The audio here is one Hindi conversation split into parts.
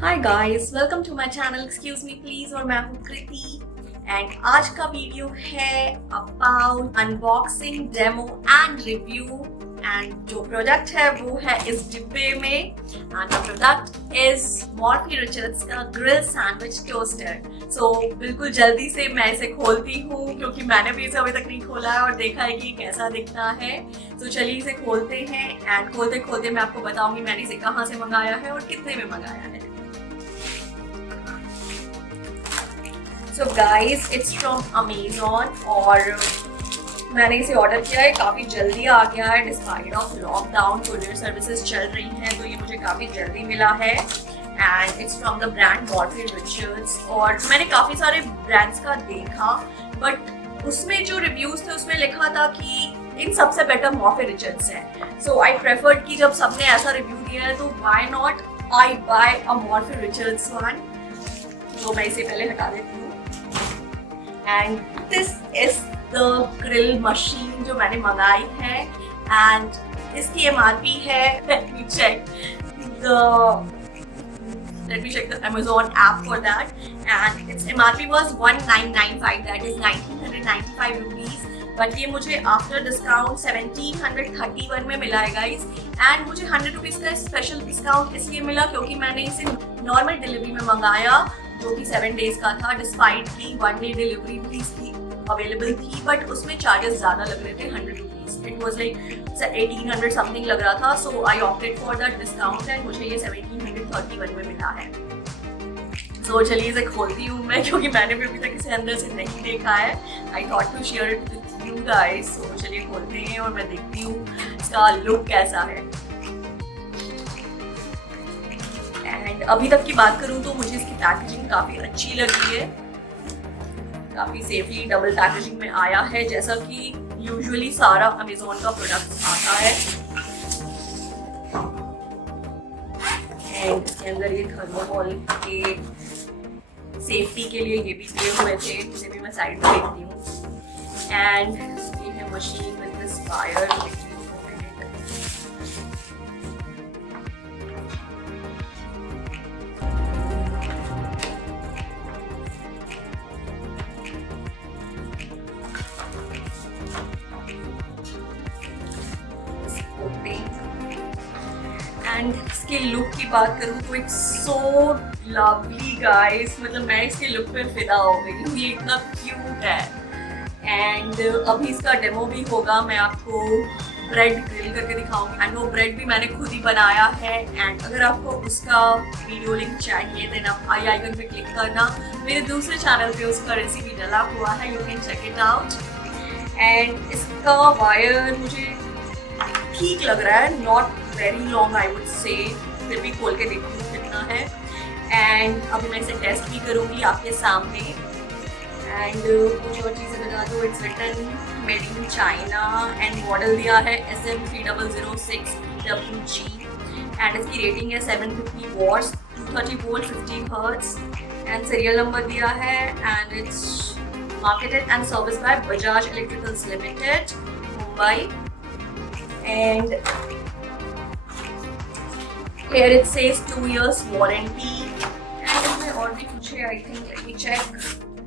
Hi guys, welcome to my channel excuse me please. और मैं हूँ कृति एंड आज का वीडियो है about unboxing, demo and review. And जो प्रोडक्ट है वो है इस डिब्बे में and the product is Morphy Richards का ग्रिल सैंडविच टोस्टर। सो बिल्कुल जल्दी से मैं इसे खोलती हूँ क्योंकि मैंने भी इसे अभी तक नहीं खोला है और देखा है कि कैसा दिखता है। तो चलिए इसे खोलते हैं एंड खोलते खोलते मैं आपको बताऊंगी मैंने इसे कहाँ से मंगाया है और कितने में मंगाया है। So guys, it's from Amazon और मैंने इसे ऑर्डर किया है, काफ़ी जल्दी आ गया है। Despite of lockdown courier services चल रही हैं तो ये मुझे काफ़ी जल्दी मिला है and it's from the brand Morphy Richards. और मैंने काफ़ी सारे ब्रांड्स का देखा बट उसमें जो रिव्यूज़ थे उसमें लिखा था कि इन सबसे बेटर मॉर्फी रिचर्ड्स है। सो आई प्रेफर्ड कि जब सबने ऐसा रिव्यू दिया है तो why not I buy a Morphy Richards one. तो मैं इसे पहले हटा देती हूँ। And this is the grill machine जो मैंने मंगाई है एंड इसकी MRP है, let me check the Amazon app for that and its MRP was 1995, that is 1995 rupees, but ये मुझे आफ्टर डिस्काउंट 1731 में मिला है गाइस। एंड मुझे 100 रुपीज़ का स्पेशल डिस्काउंट इसलिए मिला क्योंकि मैंने इसे नॉर्मल डिलीवरी में मंगाया जो कि 7 डेज का था, डिस्पाइट की 1 डे डिलीवरी भी इसकी अवेलेबल थी बट उसमें चार्जेस ज़्यादा लग रहे थे, 100 rupees. It was like 1800 something लग रहा था। So I opted for the discount and मुझे ये 1731 में मिला है। तो चलिए इसे खोलती हूँ मैं क्योंकि मैंने भी अभी तक इसे अंदर से नहीं देखा है। I thought to share it with you guys. So चलिए खोलते हैं और मैं देखती हूँ इसका लुक कैसा है। एंड अभी तक की बात करूँ तो मुझे इसकी पैकेजिंग काफ़ी अच्छी लगी है, काफ़ी सेफली डबल पैकेजिंग में आया है जैसा कि यूजुअली सारा अमेजोन का प्रोडक्ट आता है। एंड इसके अंदर ये थर्मोकोल के सेफ्टी के लिए ये भी दिए हुए थे, इसे भी मैं साइड में देखती हूँ। एंड ये है machine with this wire. And इसके लुक की बात करूँ तो इट्स सो लवली गाइस, मतलब मैं इसके लुक पे फिदा हो गई हूँ, ये इतना क्यूट है। एंड अभी इसका डेमो भी होगा, मैं आपको ब्रेड ग्रिल करके दिखाऊंगी एंड वो ब्रेड भी मैंने खुद ही बनाया है। एंड अगर आपको उसका वीडियो लिंक चाहिए देन आप आई आइकन पे क्लिक करना, मेरे दूसरे चैनल पे उसका रेसिपी डला हुआ है, you can check it out. And इसका वायर मुझे ठीक लग रहा है, not very long I would say, फिर भी खोल के देखती हूँ कितना है। एंड अभी मैं इसे टेस्ट भी करूँगी आपके सामने। एंड कुछ और चीज़ें बता दो, it's written made in China and model दिया है SM3006 PWG एंड इसकी रेटिंग है 750 watts, 230 volt, 50 hertz and serial number दिया है। And it's marketed and serviced by Bajaj Electricals Limited, Mumbai. And here it says 2 years warranty. And इसमें और भी कुछ है, I think, let me check.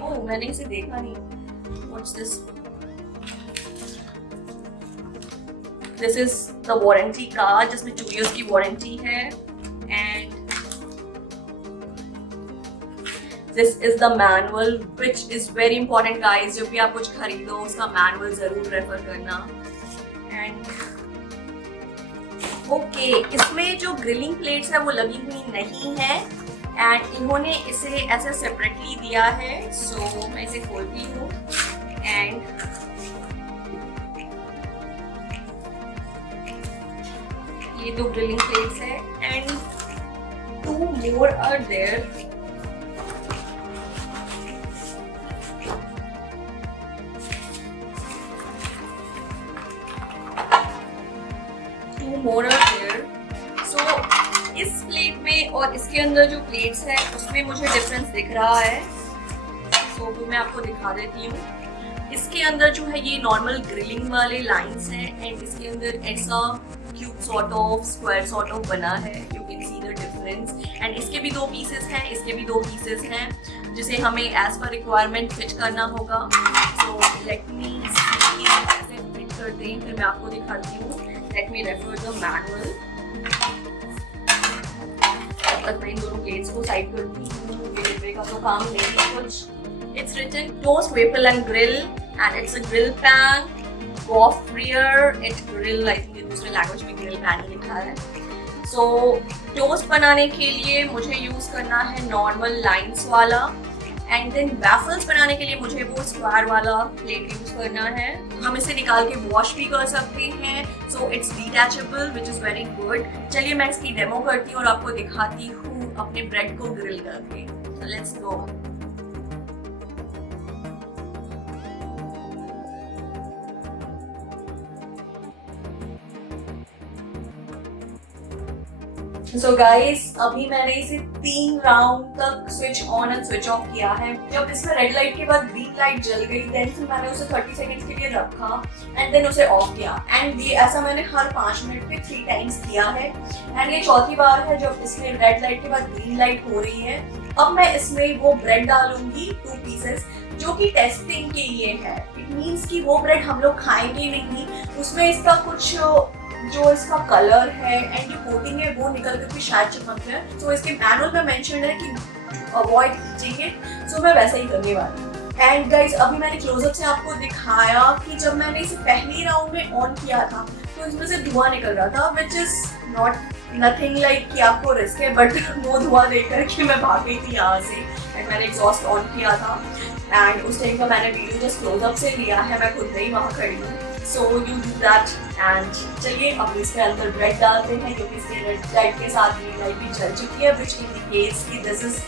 Oh, मैंने इसे देखा नहीं. What's this? This is the warranty card जिसमें 2 years की warranty है. And this is the manual which is very important guys, जब भी आप कुछ खरीदो उसका मैनुअल जरूर रेफर करना। एंड ओके, इसमें जो ग्रिलिंग प्लेट्स है वो लगी हुई नहीं है एंड इन्होंने इसे ऐसे सेपरेटली दिया है। सो मैं इसे खोलती हूँ एंड ये 2 ग्रिलिंग प्लेट्स है and 2 more are there. More there. So इस प्लेट में और इसके अंदर जो प्लेट्स है उसमें मुझे डिफरेंस दिख रहा है। सो वो मैं आपको दिखा देती हूँ। इसके अंदर जो है ये नॉर्मल ग्रिलिंग वाले लाइंस हैं एंड इसके अंदर ऐसा cube sort of square sort of बना है, you can see the difference. Difference. And इसके भी 2 पीसेस हैं, इसके भी 2 पीसेस हैं, जिसे हमें एज पर रिक्वायरमेंट फिट करना होगा। सो लेट मी सी कैसे फिट करते हैं, फिर मैं आपको दिखाती हूँ। Let me refer the manual. तब तक मैं इन दोनों प्लेट्स को साइड करती हूँ, ये डिब्बे का तो काम नहीं है कुछ। It's written toast, waffle and grill, and it's a grill pan. Off rear, it grill. I think दूसरे लैंग्वेज में grill pan लिखा है। So टोस्ट बनाने के लिए मुझे यूज करना है नॉर्मल लाइंस वाला, एंड देन वैफल्स बनाने के लिए मुझे वो स्क्वायर वाला प्लेट यूज करना है। हम इसे निकाल के वॉश भी कर सकते हैं, so it's detachable which is very good. चलिए मैं इसकी डेमो करती हूँ और आपको दिखाती हूँ अपने ब्रेड को ग्रिल करके। Let's go. सो गाइस, अभी मैंने इसे 3 राउंड तक switch on and switch off किया है। जब इसमें रेड लाइट के बाद ग्रीन लाइट जल गई, देन फिर मैंने उसे 30 सेकंड्स के लिए रखा एंड देन उसे ऑफ किया। एंड ये ऐसा मैंने हर 5 मिनट पे 3 टाइम्स किया है। एंड ये चौथी बार है जब इसमें रेड लाइट के बाद ग्रीन लाइट हो रही है। अब मैं इसमें वो ब्रेड डालूंगी 2 पीसेस, जो कि टेस्टिंग के लिए है। इट मीन्स कि वो ब्रेड हम लोग खाएंगे नहीं, उसमें इसका कुछ जो इसका कलर है एंड जो कोटिंग है वो निकल करके शायद चिपक जाए। तो इसके मैनुअल में मेंशन है कि अवॉइड ईटिंग इट, सो मैं वैसा ही करने वाली हूँ। एंड गाइस, अभी मैंने क्लोजअप से आपको दिखाया कि जब मैंने इसे पहली राउंड में ऑन किया था तो इसमें से धुआं निकल रहा था, which is not nothing like कि आपको रिस्क है, बट वो धुआं देख कर के मैं भाग गई थी यहाँ से। एंड मैंने एग्जॉस्ट ऑन किया था एंड उस टाइम का मैंने वीडियो जस्ट क्लोजअप से लिया है, मैं खुद नहीं वहाँ खड़ी हूँ। So you do that. And चलिए अब इसके अंदर ब्रेड डालते हैं, क्योंकि इसके रेड लाइट के साथ ग्रीन लाइट भी जल चुकी है, विच इंडिकेट्स कि दिस इज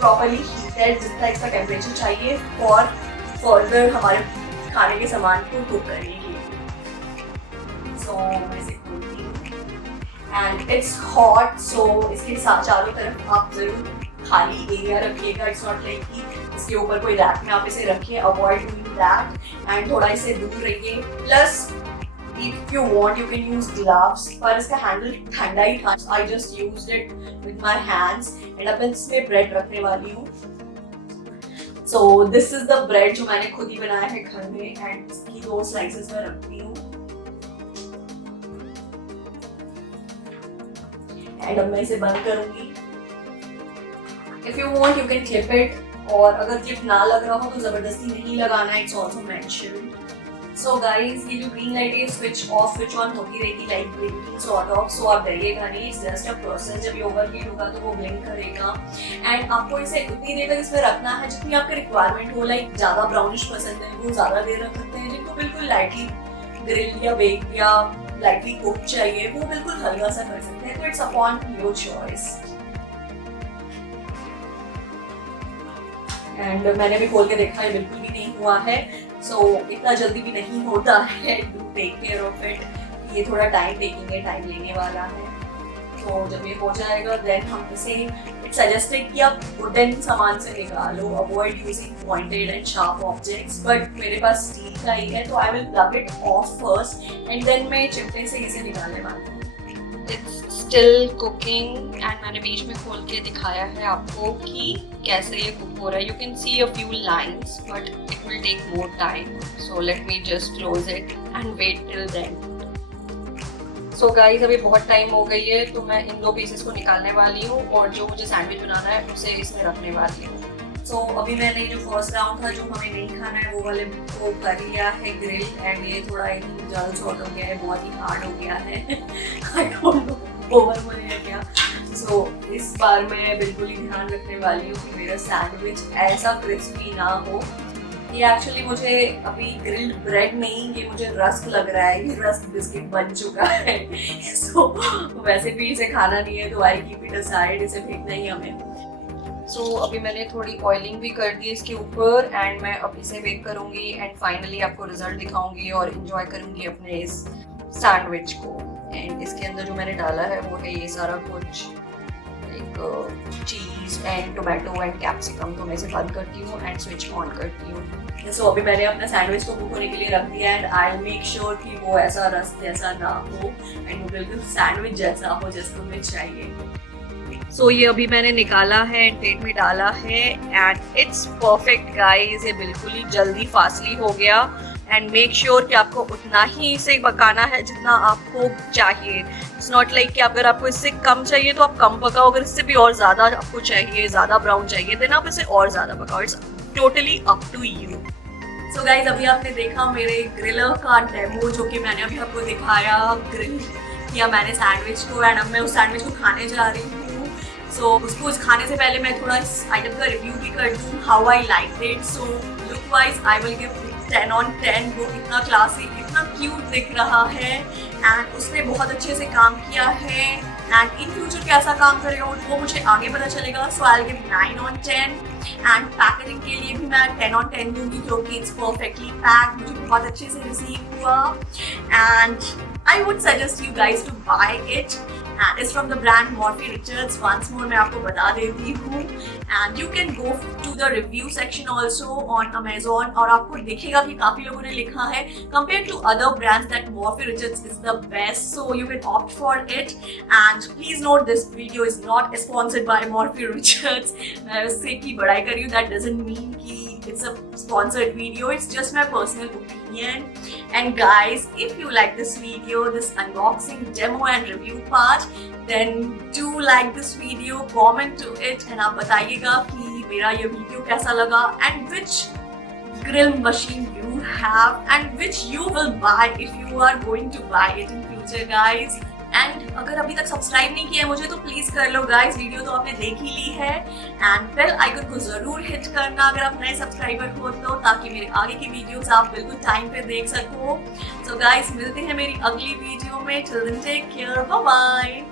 प्रॉपर्ली हीटेड, जितना इसका टेम्परेचर चाहिए और फर्दर हमारे खाने के सामान को कुक करेगी। सो मैं इसे खोलती हूँ एंड इट्स हॉट, सो इसके साथ चारों तरफ आप जरूर खाली एरिया रखिएगा। इट्स नॉट लाइक कि इसके ऊपर कोई रैक में आप इसे रखिए, अवॉइड डूइंग दैट एंड थोड़ा इसे दूर रहिए। Plus if you want you can use gloves, पर इसका हैंडल ठंडा ही था। I just used it with my hands and अब मैं इसमें ब्रेड रखने वाली हूँ। So this is the bread जो मैंने खुद ही बनाया है घर में एंड इसकी 2 स्लाइसेस में रखती हूँ। एंड अब मैं इसे बंद करूंगी। If you want you can clip it, और अगर क्लिप ना लग रहा हो तो जबरदस्ती नहीं लगाना है, it's also mentioned. So guys, ये जो ग्रीन लाइट है स्विच ऑफ स्विच ऑन होती रहेगी लाइक ब्लिंकिंग सॉर्ट ऑफ। सो आप डरिएगा नहीं, इट्स जस्ट अ प्रोसेस। जब ये ओवरहीट होगा तो वो ब्लिंक करेगा एंड आपको इसे उतनी देर तक इसमें रखना है जितनी आपकी रिक्वायरमेंट हो। लाइक ज्यादा ब्राउनिश पसंद है वो ज्यादा देर रख सकते हैं, जिनको बिल्कुल लाइटली ग्रिल या बेक या लाइटली कुक चाहिए वो बिल्कुल हल्का सा कर सकते हैं। तो it's upon your choice. And मैंने भी खोल के देखा है, बिल्कुल भी नहीं हुआ है। सो इतना जल्दी भी नहीं होता है, do take care of it. ये थोड़ा टाइम लेने वाला है। तो जब ये हो जाएगा देन हम इसे इट्स सजेस्टेड कि आप वुडन सामान से निकालो, avoid using pointed and sharp objects, but मेरे पास स्टील का ही है तो I will plug it off first and then मैं चिमटे से इसे निकालने वाली हूँ। इट्स स्टिल कुकिंग एंड मैंने बीच में खोल के दिखाया है आपको कि कैसे ये कुक हो रहा है। You can see a few lines but it will take more time, so let me just close it and wait till then. So guys, अभी बहुत टाइम हो गई है तो मैं इन 2 पीसेस को निकालने वाली हूँ और जो मुझे सैंडविच बनाना है उसे इसमें रखने वाली हूँ। सो अभी मैंने जो फर्स्ट राउंड था जो हमें नहीं खाना है वो वाले को कर लिया है ग्रिल एंड ये थोड़ा एकदम जल्द शॉर्ट हो गया है, बहुत ही हार्ड हो गया है। आई डोंट नो ओवर बोले है क्या। सो इस बार मैं बिल्कुल ही ध्यान रखने वाली हूँ कि मेरा सैंडविच ऐसा क्रिस्पी ना हो। ये एक्चुअली मुझे अभी ग्रिल्ड ब्रेड नहीं, ये मुझे रस्क लग रहा है, ये रस्क बिस्किट बन चुका है। सो वैसे भी इसे खाना नहीं है तो आई कीप इट असाइड, इसे फेंकना ही हमें। सो अभी मैंने थोड़ी ऑयलिंग भी कर दी इसके ऊपर एंड मैं अब इसे बेक करूँगी एंड फाइनली आपको रिजल्ट दिखाऊंगी और इंजॉय करूँगी अपने इस सैंडविच को। एंड इसके अंदर जो मैंने डाला है वो है ये सारा कुछ, एक चीज़ एंड टोमेटो एंड कैप्सिकम। तो मैं इसे बंद करती हूँ एंड स्विच ऑन करती हूँ। सो अभी मैंने अपना सैंडविच को कुक होने के लिए रख दिया एंड आई मेक श्योर कि वो ऐसा रस जैसा ना हो एंड वो बिल्कुल सैंडविच जैसा हो जैसा हमें चाहिए। सो ये अभी मैंने निकाला है, प्लेट में डाला है एंड इट्स परफेक्ट गाइस। ये बिल्कुल ही जल्दी फास्टली हो गया। एंड मेक श्योर कि आपको उतना ही इसे पकाना है जितना आपको चाहिए। इट्स नॉट लाइक कि अगर आपको इससे कम चाहिए तो आप कम पकाओ, अगर इससे भी और ज़्यादा आपको चाहिए, ज़्यादा ब्राउन चाहिए, देन आप इसे और ज़्यादा पकाओ। It's totally up to you. So guys अभी आपने देखा मेरे ग्रिलर का डेमो, जो कि मैंने अभी आपको दिखाया, ग्रिल किया मैंने सैंडविच को एंड अब मैं उस सैंडविच को खाने जा रही हूँ। सो उसको खाने से पहले मैं थोड़ा इस आइटम का रिव्यू भी कर दूँ, how I like it. So look wise I will give 10 on 10। वो इतना क्लासी, इतना क्यूट दिख रहा है एंड उसने बहुत अच्छे से काम किया है एंड इन फ्यूचर कैसा काम करेगा वो मुझे आगे पता चलेगा। So I will give 9 on 10 and packaging के लिए भी मैं 10 on 10 दूंगी, क्योंकि इट्स परफेक्टली पैक, मुझे बहुत अच्छे से रिसीव हुआ and I would suggest you guys to buy it and it's from the brand Morphy Richards। once more मैं आपको बता देती हूँ and you can go to the review section also on Amazon और आपको दिखेगा कि काफी लोगों ने लिखा है compared to other brands that Morphy Richards is the best, so you can opt for it। and please note this video is not sponsored by Morphy Richards। मैं उससे की बड़ाई कर रही हूँ, that doesn't mean कि it's a sponsored video, it's just my personal opinion। and guys, if you like this video, this unboxing, demo and review part, then do like this video, comment to it and आप बताइएगा कि मेरा ये वीडियो कैसा लगा and which grill machine you have and which you will buy if you are going to buy it in future guys। And अगर अभी तक सब्सक्राइब नहीं किया है मुझे तो प्लीज कर लो गाइस, वीडियो तो आपने देख ही ली है एंड बेल आइकन को जरूर हिट करना अगर आप नए सब्सक्राइबर हो तो, ताकि मेरे आगे की वीडियोस आप बिल्कुल टाइम पे देख सको। सो गाइस मिलते हैं मेरी अगली वीडियो में, till then take care, bye bye.